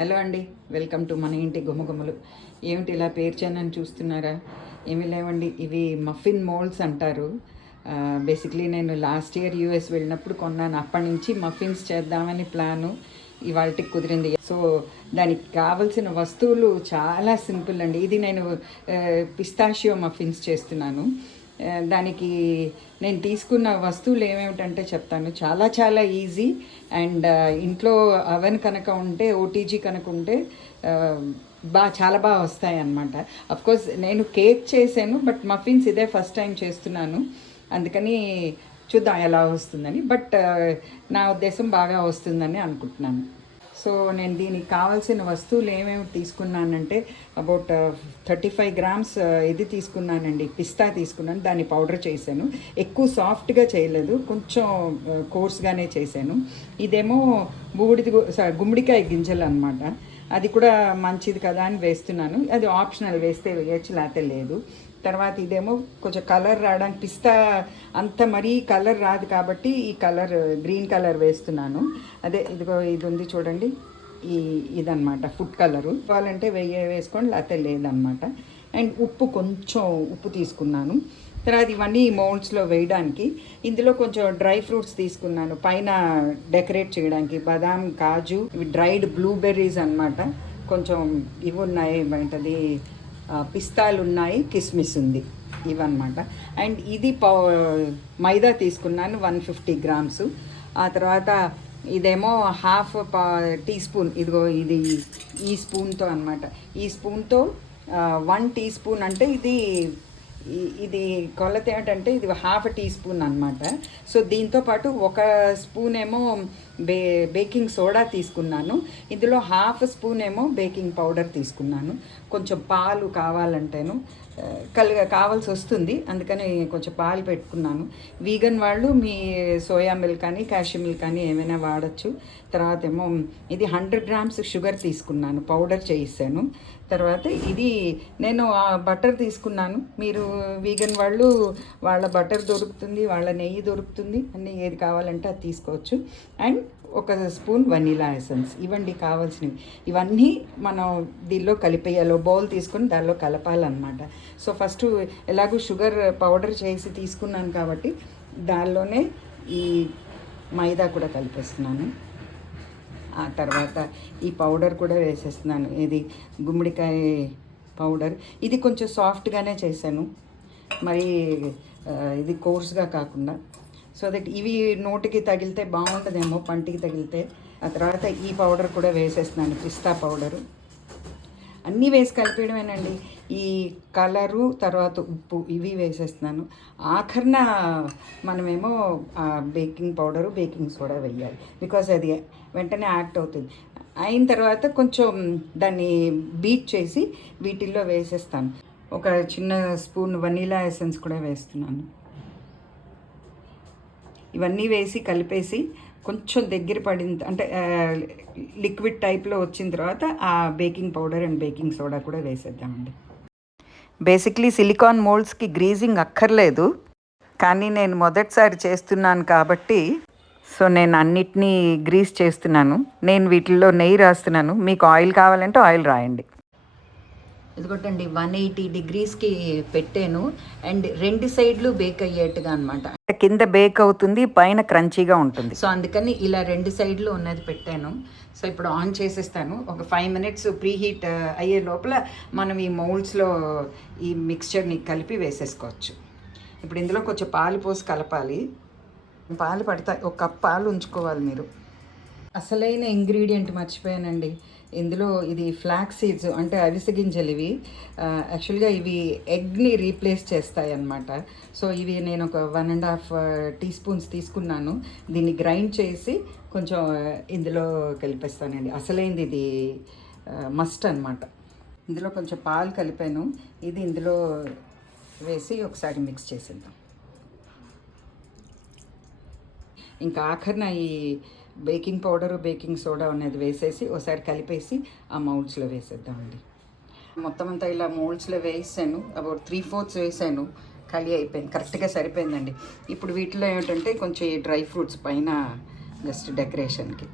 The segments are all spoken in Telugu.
హలో అండి, వెల్కమ్ టు మన ఇంటి గుమ్మగుమ్మలు. ఏమిటి ఇలా పేర్చానని చూస్తున్నారా? ఏమీ లేవండి, ఇవి మఫిన్ మోల్డ్స్ అంటారు. బేసిక్లీ నేను లాస్ట్ ఇయర్ యూఎస్ వెళ్ళినప్పుడు కొన్నాను. అప్పటి నుంచి మఫిన్స్ చేద్దామని ప్లాను ఇవాళకి కుదిరింది. సో దానికి కావలసిన వస్తువులు చాలా సింపుల్ అండి. ఇది నేను పిస్తాషియో మఫిన్స్ చేస్తున్నాను. దానికి నేను తీసుకున్న వస్తువులు ఏమేమిటంటే చెప్తాను. చాలా చాలా ఈజీ అండ్ ఇంట్లో అవెన్ కనుక ఉంటే, ఓటీజీ కనుక ఉంటే చాలా బాగా వస్తాయి అన్నమాట. అఫ్కోర్స్ నేను కేక్ చేశాను, బట్ మఫిన్స్ ఇదే ఫస్ట్ టైం చేస్తున్నాను. అందుకని చూద్దాం ఎలా వస్తుందని. బట్ నా ఉద్దేశం బాగా వస్తుందని అనుకుంటున్నాను. సో నేను దీనికి కావాల్సిన వస్తువులు ఏమేమి తీసుకున్నానంటే అబౌట్ 35 grams ఇది తీసుకున్నానండి, పిస్తా తీసుకున్నాను. దాన్ని పౌడర్ చేశాను. ఎక్కువ సాఫ్ట్గా చేయలేదు, కొంచెం కోర్స్గానే చేశాను. ఇదేమో గుమ్మడికాయ గింజలు అనమాట. అది కూడా మంచిది కదా అని వేస్తున్నాను. అది ఆప్షనల్, వేస్తే వేయచ్చు లేకపోతే లేదు. తర్వాత ఇదేమో కొంచెం కలర్ రావడానికి, పిస్తా అంత మరీ కలర్ రాదు కాబట్టి ఈ కలర్ గ్రీన్ కలర్ వేస్తున్నాను. అదే ఇదిగో ఇది ఉంది చూడండి, ఇదనమాట ఫుడ్ కలరు. కావాలంటే వేసుకోండి లేకపోతే లేదనమాట. అండ్ కొంచెం ఉప్పు తీసుకున్నాను. తర్వాత ఇవన్నీ మౌల్డ్స్లో వేయడానికి. ఇందులో కొంచెం డ్రై ఫ్రూట్స్ తీసుకున్నాను పైన డెకరేట్ చేయడానికి. బాదాం, కాజు, ఇవి డ్రైడ్ బ్లూబెర్రీస్ అనమాట. కొంచెం ఇవి ఉన్నాయి, ఏంటది పిస్తాలు ఉన్నాయి, కిస్మిస్ ఉంది, ఇవన్నమాట. అండ్ ఇది మైదా తీసుకున్నాను 150 grams. ఆ తర్వాత ఇదేమో హాఫ్ టీ స్పూన్, ఇదిగో ఇది ఈ స్పూన్తో అనమాట. ఈ స్పూన్తో 1 teaspoon, అంటే ఇది కొలత ఏమిటంటే ఇది హాఫ్ టీ స్పూన్ అనమాట. సో దీంతో పాటు 1 స్పూన్ ఏమో బేకింగ్ సోడా తీసుకున్నాను. ఇందులో హాఫ్ స్పూన్ ఏమో బేకింగ్ పౌడర్ తీసుకున్నాను. కొంచెం పాలు కావాలంటేను కావాల్సి వస్తుంది, అందుకని కొంచెం పాలు పెట్టుకున్నాను. వీగన్ వాళ్ళు మీ సోయా మిల్క్ కానీ క్యాషూ మిల్క్ కానీ ఏమైనా వాడచ్చు. తర్వాత ఏమో ఇది 100 grams షుగర్ తీసుకున్నాను, పౌడర్ చేయిస్తాను. తర్వాత ఇది నేను బటర్ తీసుకున్నాను. మీరు వీగన్ వాళ్ళు వాళ్ళ బటర్ దొరుకుతుంది, వాళ్ళ నెయ్యి దొరుకుతుంది, అన్నీ ఏది కావాలంటే అది తీసుకోవచ్చు. And 1 spoon vanilla essence. ఇవండి కావాల్సినవి. ఇవన్నీ మనం దీనిలో కలిపేయాలో బౌల్ తీసుకొని దానిలో కలపాలన్నమాట. సో ఫస్ట్ ఎలాగో షుగర్ పౌడర్ చేసి తీసుకున్నాను కాబట్టి దానిలోనే ఈ మైదా కూడా కలిపేస్తున్నాను. ఆ తర్వాత ఈ పౌడర్ కూడా వేసేస్తున్నాను. ఇది గుమ్మడికాయ పౌడర్. ఇది కొంచెం సాఫ్ట్గానే చేశాను, మరి ఇది కోర్స్గా కాకుండా. సో దట్ ఇవి నోటికి తగిలితే బాగుంటుందేమో, పంటికి తగిలితే. ఆ తర్వాత ఈ పౌడర్ కూడా వేసేస్తున్నాను, పిస్తా పౌడరు. అన్నీ వేసి కలిపేయడమేనండి. ఈ కలరు, తర్వాత ఉప్పు, ఇవి వేసేస్తున్నాను. ఆఖరిన మనమేమో బేకింగ్ పౌడరు, బేకింగ్ సోడా వేయాలి, బికాజ్ అది వెంటనే యాక్ట్ అవుతుంది. అయిన తర్వాత కొంచెం దాన్ని బీట్ చేసి వీటిల్లో వేసేస్తాను. 1 చిన్న స్పూన్ వనీలా ఎసెన్స్ కూడా వేస్తున్నాను. ఇవన్నీ వేసి కలిపేసి కొంచెం దగ్గర పడిన, అంటే లిక్విడ్ టైప్లో వచ్చిన తర్వాత ఆ baking powder and baking soda కూడా వేసేద్దామండి. బేసిక్లీ సిలికాన్ మోల్డ్స్కి గ్రీజింగ్ అక్కర్లేదు, కానీ నేను మొదటిసారి చేస్తున్నాను కాబట్టి సో నేను అన్నిటినీ గ్రీస్ చేస్తున్నాను. నేను వీటిల్లో నెయ్యి రాస్తున్నాను. మీకు ఆయిల్ కావాలంటే ఆయిల్ రాయండి. ఇదిగోటండి 180 degreesకి పెట్టాను. అండ్ 2 సైడ్లు బేక్ అయ్యేట్టుగా అనమాట. కింద బేక్ అవుతుంది, పైన క్రంచీగా ఉంటుంది. సో అందుకని ఇలా 2 సైడ్లు ఉన్నది పెట్టాను. సో ఇప్పుడు ఆన్ చేసేస్తాను. ఒక 5 minutes ప్రీ హీట్ అయ్యే లోపల మనం ఈ మౌల్డ్స్లో ఈ మిక్స్చర్ని కలిపి వేసేసుకోవచ్చు. ఇప్పుడు ఇందులో కొంచెం పాలు పోసి కలపాలి. పాలు పడతాయి, 1 కప్ పాలు ఉంచుకోవాలి మీరు. అసలైన ఇంగ్రీడియంట్ మర్చిపోయానండి. ఇందులో ఇది ఫ్లాక్స్ సీడ్స్, అంటే అవిసె గింజలు. ఇవి యాక్చువల్గా ఇవి ఎగ్ని రీప్లేస్ చేస్తాయి అన్నమాట. సో ఇవి నేను ఒక 1.5 teaspoons తీసుకున్నాను. దీన్ని గ్రైండ్ చేసి కొంచెం ఇందులో కలిపేస్తానండి. అసలైంది ఇది మస్ట్ అనమాట. ఇందులో కొంచెం పాలు కలిపాను, ఇది ఇందులో వేసి ఒకసారి మిక్స్ చేసేద్దాం. ఇంకా ఆఖరిన ఈ బేకింగ్ పౌడరు, బేకింగ్ సోడా అనేది వేసేసి ఒకసారి కలిపేసి ఆ మౌల్డ్స్లో వేసేద్దామండి. మొత్తం అంతా ఇలా మౌల్డ్స్లో వేసాను. అబౌట్ 3/4 వేసాను. ఖాళీ అయిపోయింది, కరెక్ట్గా సరిపోయిందండి. ఇప్పుడు వీటిలో ఏమిటంటే కొంచెం ఈ డ్రై ఫ్రూట్స్ పైన జస్ట్ డెకరేషన్కి.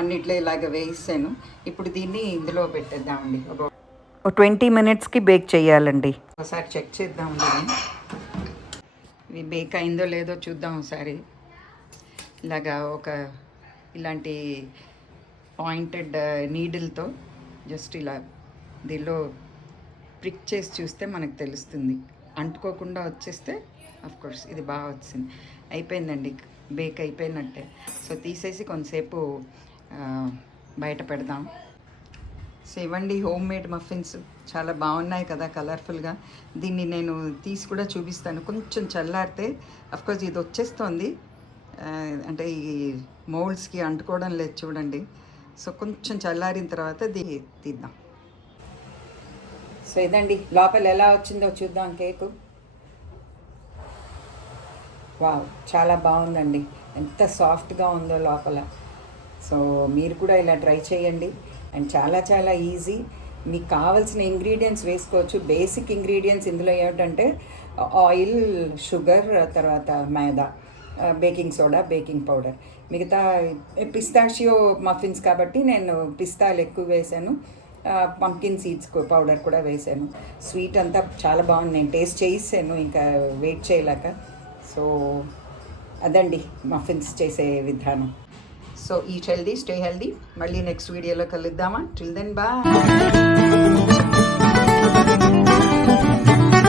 అన్నిట్లో ఇలాగ వేసాను. ఇప్పుడు దీన్ని ఇందులో పెట్టేద్దామండి. ఒక 20 మినిట్స్కి బేక్ చేయాలండి. ఒకసారి చెక్ చేద్దాం దీన్ని. ఇది బేక్ అయిందో లేదో చూద్దాం ఒకసారి. ఇలాగా ఇలాంటి పాయింటెడ్ నీడిల్తో జస్ట్ ఇలా దీనిలో ప్రిక్ చేసి చూస్తే మనకు తెలుస్తుంది. అంటుకోకుండా వచ్చేస్తే కోర్స్ ఇది బాగా వచ్చింది. అయిపోయిందండి, బేక్ అయిపోయినట్టే. సో తీసేసి కొంతసేపు బయట పెడదాం. సో ఇవ్వండి హోమ్ మేడ్ మఫిన్స్. చాలా బాగున్నాయి కదా కలర్ఫుల్గా. దీన్ని నేను తీసి కూడా చూపిస్తాను. కొంచెం చల్లారితే కోర్స్ ఇది వచ్చేస్తుంది, అంటే ఈ మోల్డ్స్కి అంటుకోవడం లేదు చూడండి. సో కొంచెం చల్లారిన తర్వాత తీద్దాం. సో ఇదండి లోపల ఎలా వచ్చిందో చూద్దాం కేకు. వావ్, చాలా బాగుందండి. ఎంత సాఫ్ట్గా ఉందో లోపల. సో మీరు కూడా ఇలా ట్రై చేయండి. అండ్ చాలా చాలా ఈజీ. మీకు కావాల్సిన ఇంగ్రీడియంట్స్ వేసుకోవచ్చు. బేసిక్ ఇంగ్రీడియంట్స్ ఇందులో ఏమిటంటే ఆయిల్, షుగర్, తర్వాత మైదా, బేకింగ్ సోడా, బేకింగ్ పౌడర్. మిగతా పిస్తాషియో మఫిన్స్ కాబట్టి నేను పిస్తాలు ఎక్కువ వేసాను, పంకిన్ సీడ్స్ పౌడర్ కూడా వేసాను. స్వీట్ అంతా చాలా బాగుంది. నేను టేస్ట్ చేసాను ఇంకా వెయిట్ చేయలేక. సో అదండి మఫిన్స్ చేసే విధానం. So eat healthy, stay healthy. మళ్ళీ నెక్స్ట్ వీడియోలో కలుద్దామా? Till then bye.